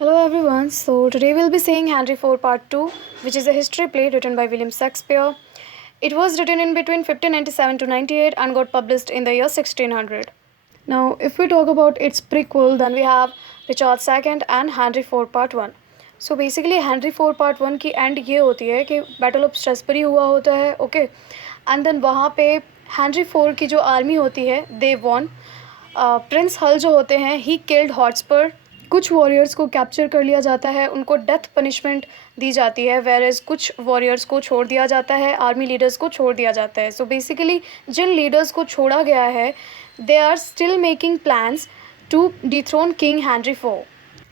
Hello everyone. So today we'll be seeing Henry IV Part 2, which is a history play written by William Shakespeare. It was written in between 1597 to 98 and got published in the year 1600. Now, if we talk about its prequel, then we have Richard II and Henry IV Part 1. So basically Henry IV Part 1 की and ये होती है कि battle of स्ट्रेसबरी हुआ होता है, okay, and then वहाँ पे हैंनरी फोर की जो आर्मी होती है दे वॉन. प्रिंस हल जो होते हैं ही किल्ड हॉटस्पर. कुछ वॉरियर्स को कैप्चर कर लिया जाता है, उनको डेथ पनिशमेंट दी जाती है, वेरेज कुछ वॉरियर्स को छोड़ दिया जाता है, आर्मी लीडर्स को छोड़ दिया जाता है. सो बेसिकली जिन लीडर्स को छोड़ा गया है they are still making plans to dethrone King Henry four.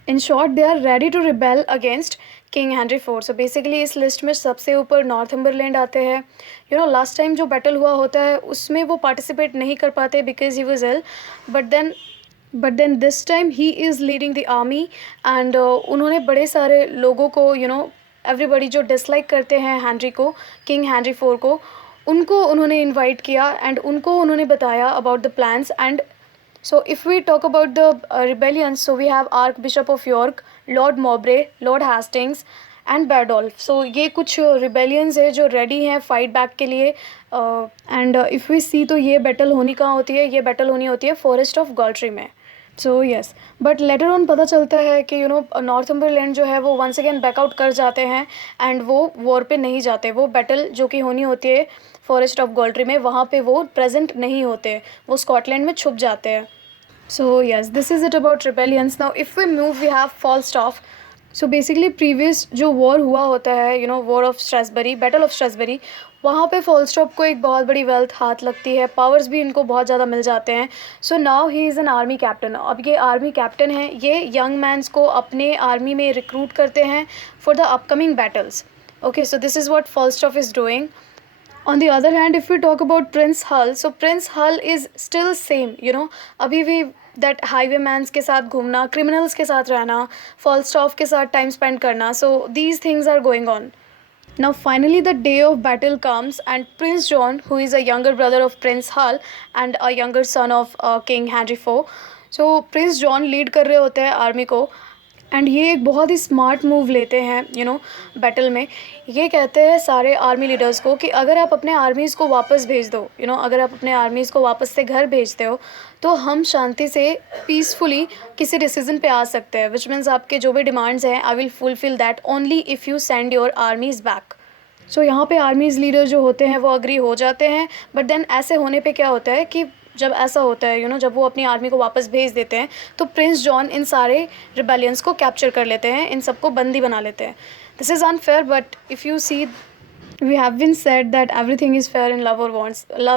In short they are ready to rebel against King Henry four. So basically इस लिस्ट में सबसे ऊपर नॉर्थम्बरलैंड आते हैं. लास्ट टाइम जो बैटल हुआ होता है उसमें वो पार्टिसिपेट नहीं कर पाते because he was ill, but then this time he is leading the army and उन्होंने बड़े सारे लोगों को एवरीबडी जो डिसलाइक करते हैं हैंनरी को, किंग हैंनरी फोर को, उनको उन्होंने इनवाइट किया एंड उनको उन्होंने बताया about the plans. And so if we talk about the rebellions, so we have Archbishop of York, Lord Mowbray, Lord Hastings and Bardolph. So ये कुछ रिबेलियंस है जो रेडी हैं फाइट बैक के लिए. एंड इफ़ वी सी तो ये battle होनी कहाँ होती है, ये बैटल होनी होती है फॉरेस्ट ऑफ गॉल्ट्री में. So yes, but later on पता चलता है कि नॉर्थम्बरलैंड जो है वो वंस अगेन बैकआउट कर जाते हैं एंड वो वॉर पे नहीं जाते. वो बैटल जो कि होनी होती है फॉरेस्ट ऑफ गॉल्ट्री में, वहाँ पे वो प्रेजेंट नहीं होते, वो स्कॉटलैंड में छुप जाते हैं. So yes, this is it about rebellions. Now if we move, we have Falstaff. So basically previous जो war हुआ होता है, war of Strasbourg, battle of Strasbourg, वहाँ पे फॉलस्टॉप को एक बहुत बड़ी वेल्थ हाथ लगती है, पावर्स भी इनको बहुत ज़्यादा मिल जाते हैं. So now he is an army captain. अब ये आर्मी कैप्टन है, ये यंग मैंस को अपने आर्मी में रिक्रूट करते हैं for the upcoming battles. Okay, so this is what Falstaff is doing. On the other hand, if we talk about Prince Hull, so Prince Hull is still same, अभी भी that highwaymans के साथ घूमना, criminals के साथ रहना, Falstaff के साथ time spend करना. So these things are going on. Now finally the day of battle comes and Prince John, who is a younger brother of Prince Hull and a younger son of King Henry IV, so Prince John lead कर रहे होते हैं army को. And ये एक बहुत ही smart move लेते हैं बैटल में. ये कहते हैं सारे आर्मी लीडर्स को कि अगर आप अपने आर्मीज़ को वापस भेज दो, अगर आप अपने आर्मीज़ को वापस से घर भेजते हो तो हम शांति से पीसफुली किसी डिसीजन पे आ सकते हैं, विच मीन्स आपके जो भी डिमांड्स हैं I will fulfil that only if you send your armies back. So यहाँ पे आर्मीज़ लीडर जो होते हैं वो अग्री हो जाते हैं. बट देन ऐसे होने पे क्या होता है कि जब ऐसा होता है जब वो अपनी आर्मी को वापस भेज देते हैं तो प्रिंस जॉन इन सारे रिबेलियंस को कैप्चर कर लेते हैं, इन सबको बंदी बना लेते हैं. This is unfair, but if you see we have been said that everything is fair in love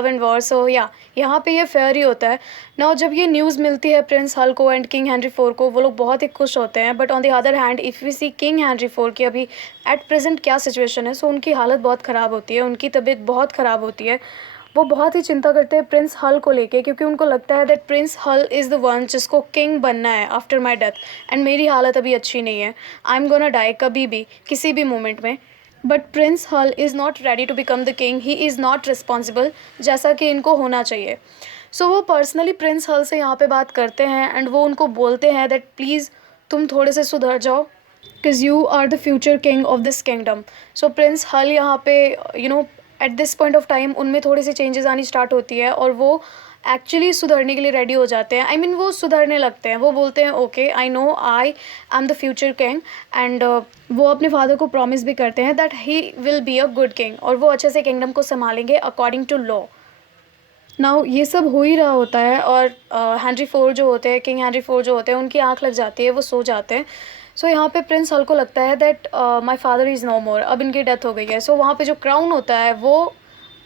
and war. So या यहाँ पे ये फेयर ही होता है. नाउ जब ये न्यूज़ मिलती है प्रिंस हल को एंड किंग हैंनरी फोर को, वो लोग बहुत ही खुश होते हैं. But on the other hand if we see King Henry four की अभी एट प्रेजेंट क्या सिचुएशन है, सो उनकी हालत बहुत ख़राब होती है, उनकी तबीयत बहुत ख़राब होती है. वो बहुत ही चिंता करते हैं प्रिंस हल को लेके, क्योंकि उनको लगता है that Prince Hal is the one जिसको किंग बनना है आफ्टर माई डेथ एंड मेरी हालत अभी अच्छी नहीं है, आई एम गोना डाई कभी भी किसी भी मोमेंट में. But Prince Hal is not ready to become the king, he is not responsible जैसा कि इनको होना चाहिए. सो वो पर्सनली प्रिंस हल से यहाँ पे बात करते हैं एंड वो उनको बोलते हैं दैट प्लीज़ तुम थोड़े से सुधर जाओ because you are the future king of this kingdom. So Prince Hal यहाँ पे at this point of time उनमें थोड़ी सी चेंजेस आनी स्टार्ट होती है और वो एक्चुअली सुधरने के लिए रेडी हो जाते हैं. वो सुधरने लगते हैं, वो बोलते हैं okay I know I am the future king and वो अपने फादर को प्रॉमिस भी करते हैं that he will be a good king और वो अच्छे से किंगडम को संभालेंगे अकॉर्डिंग टू लॉ. नाउ ये सब हो ही रहा होता है और हैंनरी फोर जो होते हैं, किंग हैंनरी फोर जो होते हैं, उनकी आँख लग जाती है, वो सो जाते हैं. सो यहाँ पे प्रिंस हल को लगता है that my father is no more, अब इनकी डेथ हो गई है. सो वहाँ पे जो क्राउन होता है वो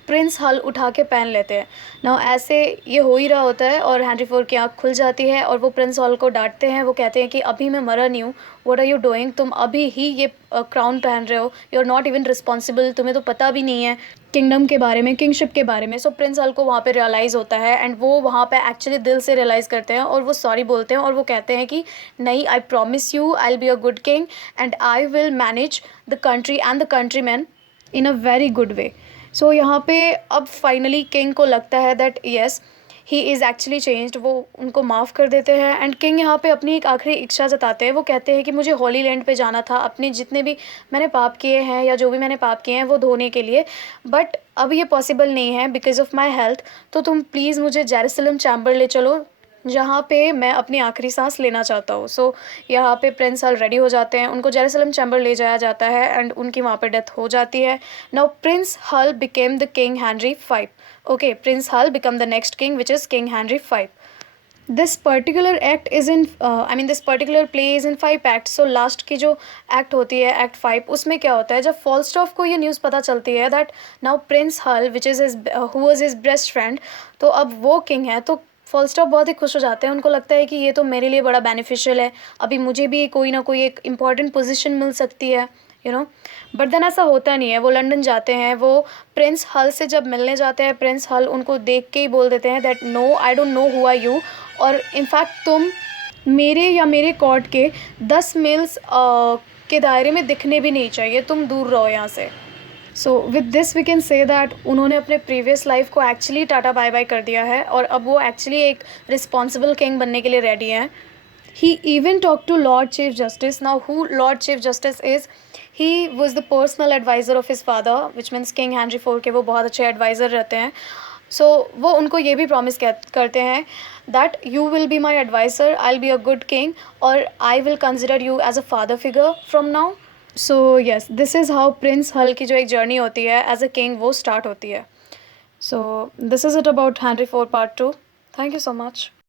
प्रिंस हल उठा के पहन लेते हैं. ना ऐसे ये हो ही रहा होता है और हैंनरी फोर की आँख खुल जाती है और वो प्रिंस हल को डांटते हैं. वो कहते हैं कि अभी मैं मरा नहीं हूँ, व्हाट आर यू डूइंग, तुम अभी ही ये क्राउन पहन रहे हो, you are not even responsible, तुम्हें तो पता भी नहीं है किंगडम के बारे में, किंगशिप के बारे में. सो प्रिंस हल को वहाँ पे रियलाइज़ होता है एंड वो वहाँ पे एक्चुअली दिल से रियलाइज़ करते हैं और वो सॉरी बोलते हैं और वो कहते हैं कि नहीं, I promise you I will be a good king and I will manage the country and the country man in a very good way. So यहाँ पे अब फाइनली किंग को लगता है that yes he is actually changed, वो उनको माफ़ कर देते हैं। एंड किंग यहाँ पे अपनी एक आखिरी इच्छा जताते हैं। वो कहते हैं कि मुझे हॉली लैंड पे जाना था अपने जितने भी मैंने पाप किए हैं या जो भी मैंने पाप किए हैं वो धोने के लिए, बट अब ये पॉसिबल नहीं है बिकॉज ऑफ माई हेल्थ। तो तुम प्लीज़ मुझे जेरूसलम चैम्बर ले चलो जहाँ पे मैं अपनी आखिरी सांस लेना चाहता हूँ। सो यहाँ पे प्रिंस हल रेडी हो जाते हैं, उनको जेरूसलम चैम्बर ले जाया जाता है एंड उनकी वहाँ पे डेथ हो जाती है। Now prince Hal became the king Henry five. Okay, prince Hal become the next king which is king Henry five. This particular act is in this particular play is in 5 act. So last की जो act होती है act 5, उसमें क्या होता है, जब फॉलस्टॉफ को ये न्यूज़ पता चलती है दैट नाउ प्रिंस हल which is his who was his best friend, तो अब वो किंग है, तो फॉलस्टॉफ बहुत ही खुश हो जाते हैं। उनको लगता है कि ये तो मेरे लिए बड़ा बेनिफिशियल है, अभी मुझे भी कोई ना कोई एक इम्पॉर्टेंट पोजीशन मिल सकती है, यू नो। बट देन ऐसा होता नहीं है। वो लंदन जाते हैं, वो प्रिंस हल से जब मिलने जाते हैं, प्रिंस हल उनको देख के ही बोल देते हैं that no, I don't know who are you, और इनफैक्ट तुम मेरे या मेरे कोर्ट के 10 मील्स के दायरे में दिखने भी नहीं चाहिए, तुम दूर रहो यहाँ से। So with this we can say that उन्होंने अपने प्रीवियस लाइफ को एक्चुअली टाटा बाय बाय कर दिया है और अब वो एक्चुअली एक रिस्पॉन्सिबल किंग बनने के लिए रेडी हैं। He even talked to Lord Chief Justice. Now, who Lord Chief Justice is? He was the personal advisor of his father, which means King Henry IV के वो बहुत अच्छे advisor रहते हैं। So वो उनको ये भी promise करते हैं that you will be my advisor, I'll be a good king, और I will consider you as a father figure from now. So yes, this is how Prince Hull की जो एक journey होती है as a king वो start होती है. So this is it about Henry IV Part 2. Thank you so much.